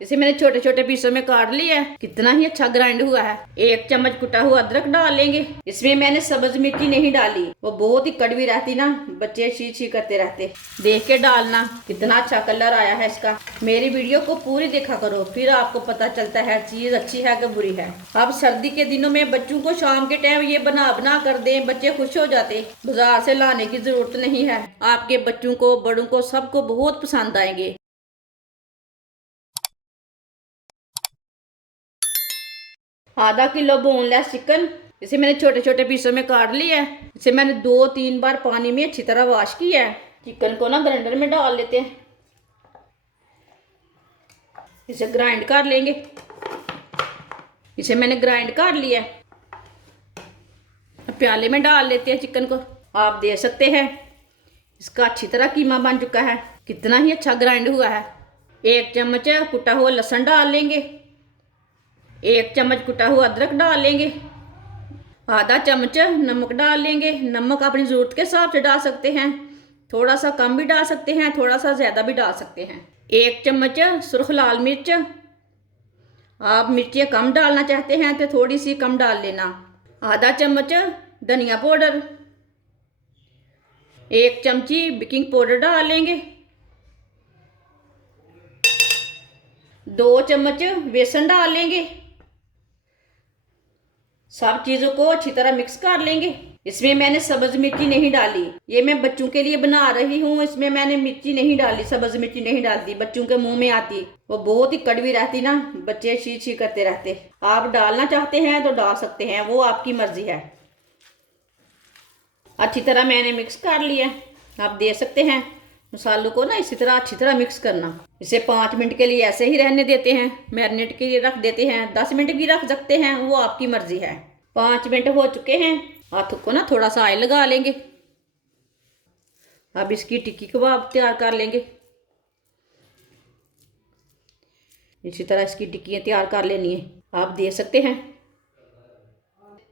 इसे मैंने छोटे छोटे पीसों में काट लिया है। कितना ही अच्छा ग्राइंड हुआ है। 1 चम्मच कुटा हुआ अदरक डाल लेंगे। इसमें मैंने सब्ज मिर्ची नहीं डाली, वो बहुत ही कड़वी रहती ना, बच्चे छी छी करते रहते। देख के डालना, कितना अच्छा कलर आया है इसका। मेरी वीडियो को पूरी देखा करो, फिर आपको पता चलता है चीज अच्छी है कि बुरी है। अब सर्दी के दिनों में बच्चों को शाम के टाइम ये बना बना कर दें, बच्चे खुश हो जाते। बाजार से लाने की जरूरत नहीं है। आपके बच्चों को, बड़ों को, सबको बहुत पसंद आएंगे। आधा किलो बोनलेस चिकन, इसे मैंने छोटे छोटे पीसों में काट लिया है। इसे मैंने 2-3 बार पानी में अच्छी तरह वॉश किया है। चिकन को ना ग्राइंडर में डाल लेते हैं। इसे ग्राइंड कर लेंगे। इसे मैंने ग्राइंड कर लिया है। प्याले में डाल लेते हैं चिकन को। आप देख सकते हैं इसका अच्छी तरह कीमा बन चुका है। कितना ही अच्छा ग्राइंड हुआ है। 1 चम्मच कुटा हुआ लहसुन डाल लेंगे। 1 चम्मच कुटा हुआ अदरक डाल लेंगे। आधा चम्मच नमक डाल लेंगे। नमक अपनी ज़रूरत के हिसाब से डाल सकते हैं, थोड़ा सा कम भी डाल सकते हैं, थोड़ा सा ज़्यादा भी डाल सकते हैं। 1 चम्मच सुर्ख लाल मिर्च, आप मिर्चियाँ कम डालना चाहते हैं तो थोड़ी सी कम डाल लेना। आधा चम्मच धनिया पाउडर, 1 चमची बेकिंग पाउडर डाल लेंगे। 2 चम्मच बेसन डाल लेंगे। सब चीज़ों को अच्छी तरह मिक्स कर लेंगे। इसमें मैंने सब्ज मिर्ची नहीं डाली, ये मैं बच्चों के लिए बना रही हूँ। इसमें मैंने मिर्ची नहीं डाली, सब्ज मिर्ची नहीं डालती, बच्चों के मुंह में आती, वो बहुत ही कड़वी रहती ना, बच्चे छी छी करते रहते। आप डालना चाहते हैं तो डाल सकते हैं, वो आपकी मर्जी है। अच्छी तरह मैंने मिक्स कर लिया। आप देख सकते हैं मसालों को ना इसी तरह अच्छी तरह मिक्स करना। इसे 5 मिनट के लिए ऐसे ही रहने देते हैं, मैरिनेट के लिए रख देते हैं। 10 मिनट भी रख सकते हैं, वो आपकी मर्जी है। 5 मिनट हो चुके हैं। हाथों को ना थोड़ा सा ऑयल लगा लेंगे। अब इसकी टिक्की कबाब तैयार कर लेंगे। इसी तरह इसकी टिक्कियाँ तैयार कर लेनी है। आप देख सकते हैं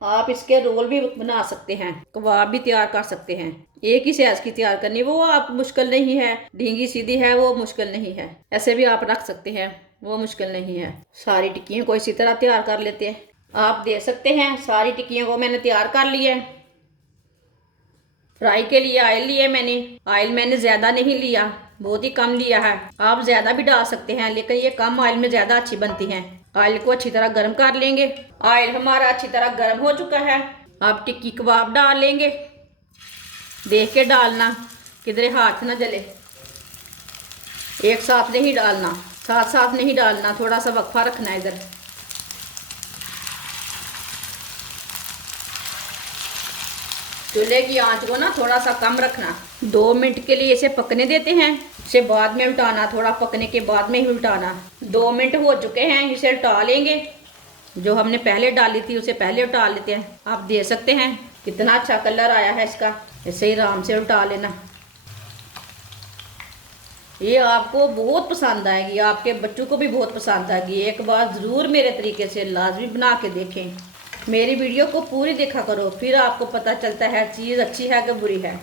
आप इसके रोल भी बना सकते हैं, कबाब भी तैयार कर सकते हैं। एक ही साइज की तैयार करनी, वो आप मुश्किल नहीं है। ढींगी सीधी है, वो मुश्किल नहीं है। ऐसे भी आप रख सकते हैं, वो मुश्किल नहीं है। सारी टिक्कियों को इसी तरह तैयार कर लेते हैं। आप देख सकते हैं सारी टिक्कियों को मैंने तैयार कर लिया है। फ्राई के लिए ऑयल लिया मैंने। ऑयल मैंने ज़्यादा नहीं लिया, बहुत ही कम लिया है। आप ज़्यादा भी डाल सकते हैं, लेकिन ये कम ऑयल में ज़्यादा अच्छी बनती हैं। ऑयल को अच्छी तरह गर्म कर लेंगे। ऑयल हमारा अच्छी तरह गर्म हो चुका है। अब टिक्की कबाब डाल लेंगे। देख के डालना, किधरे हाथ ना जले। एक साथ नहीं डालना, साथ साथ नहीं डालना, थोड़ा सा वक्फा रखना है इधर। चूल्हे की आंच को ना थोड़ा सा कम रखना। 2 मिनट के लिए इसे पकने देते हैं। इसे बाद में उल्टाना, थोड़ा पकने के बाद में ही उल्टाना। 2 मिनट हो चुके हैं, इसे उल्टा लेंगे। जो हमने पहले डाली थी उसे पहले उल्टा लेते हैं। आप देख सकते हैं कितना अच्छा कलर आया है इसका। ऐसे ही आराम से उल्टा लेना। ये आपको बहुत पसंद आएगी, आपके बच्चों को भी बहुत पसंद आएगी। एक बार ज़रूर मेरे तरीके से लाजमी बना के देखें। मेरी वीडियो को पूरी देखा करो, फिर आपको पता चलता है चीज़ अच्छी है कि बुरी है।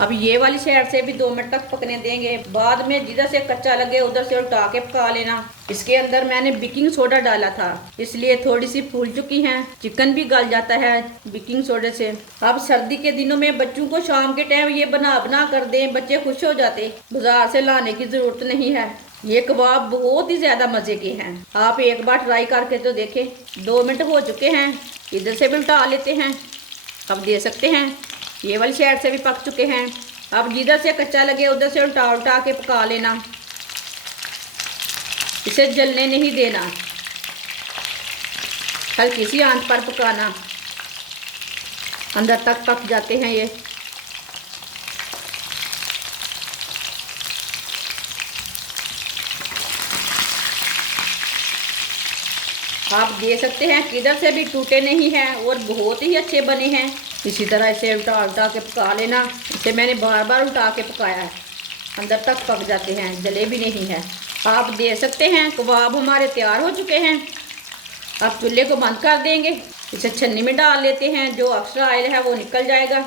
अब ये वाली साइड से भी 2 मिनट तक पकने देंगे। बाद में जिधर से कच्चा लगे उधर से उल्टा के पका लेना। इसके अंदर मैंने बेकिंग सोडा डाला था, इसलिए थोड़ी सी फूल चुकी हैं। चिकन भी गल जाता है बेकिंग सोडे से। अब सर्दी के दिनों में बच्चों को शाम के टाइम ये बना बना कर दें, बच्चे खुश हो जाते। बाजार से लाने की ज़रूरत नहीं है। ये कबाब बहुत ही ज़्यादा मज़े के हैं। आप एक बार ट्राई करके तो देखें। 2 मिनट हो चुके हैं, इधर से भी उल्टा लेते हैं। अब दे सकते हैं ये वाली साइड से भी पक चुके हैं। अब जिधर से कच्चा लगे उधर से उल्टा उल्टा के पका लेना। इसे जलने नहीं देना, हल्की सी आंच पर पकाना, अंदर तक पक जाते हैं ये। आप देख सकते हैं किधर से भी टूटे नहीं हैं और बहुत ही अच्छे बने हैं। इसी तरह इसे उल्टा उल्टा के पका लेना। इसे मैंने बार बार उल्टा के पकाया है, अंदर तक पक जाते हैं, जले भी नहीं है। आप देख सकते हैं कबाब हमारे तैयार हो चुके हैं। अब चूल्हे को बंद कर देंगे। इसे छन्नी में डाल लेते हैं, जो एक्स्ट्रा ऑयल है वो निकल जाएगा।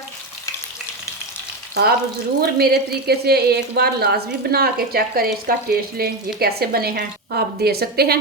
आप ज़रूर मेरे तरीके से एक बार लाजमी बना के चेक करें, इसका टेस्ट लें ये कैसे बने हैं। आप दे सकते हैं,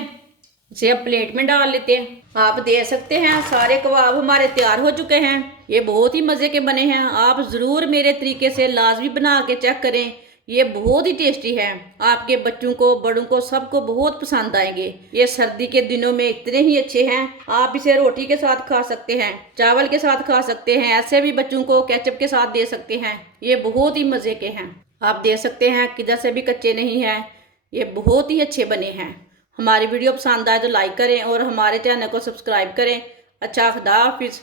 इसे अब प्लेट में डाल लेते हैं। आप दे सकते हैं, सारे कबाब हमारे तैयार हो चुके हैं। ये बहुत ही मज़े के बने हैं। आप ज़रूर मेरे तरीके से लाजमी बना के चेक करें, ये बहुत ही टेस्टी है। आपके बच्चों को, बड़ों को, सबको बहुत पसंद आएंगे। ये सर्दी के दिनों में इतने ही अच्छे हैं। आप इसे रोटी के साथ खा सकते हैं, चावल के साथ खा सकते हैं, ऐसे भी बच्चों को केचप के साथ दे सकते हैं। ये बहुत ही मज़े के हैं। आप दे सकते हैं, किधर से भी कच्चे नहीं हैं। ये बहुत ही अच्छे बने हैं। हमारी वीडियो पसंद आए तो लाइक करें और हमारे चैनल को सब्सक्राइब करें। अच्छा, खुदा हाफिज़।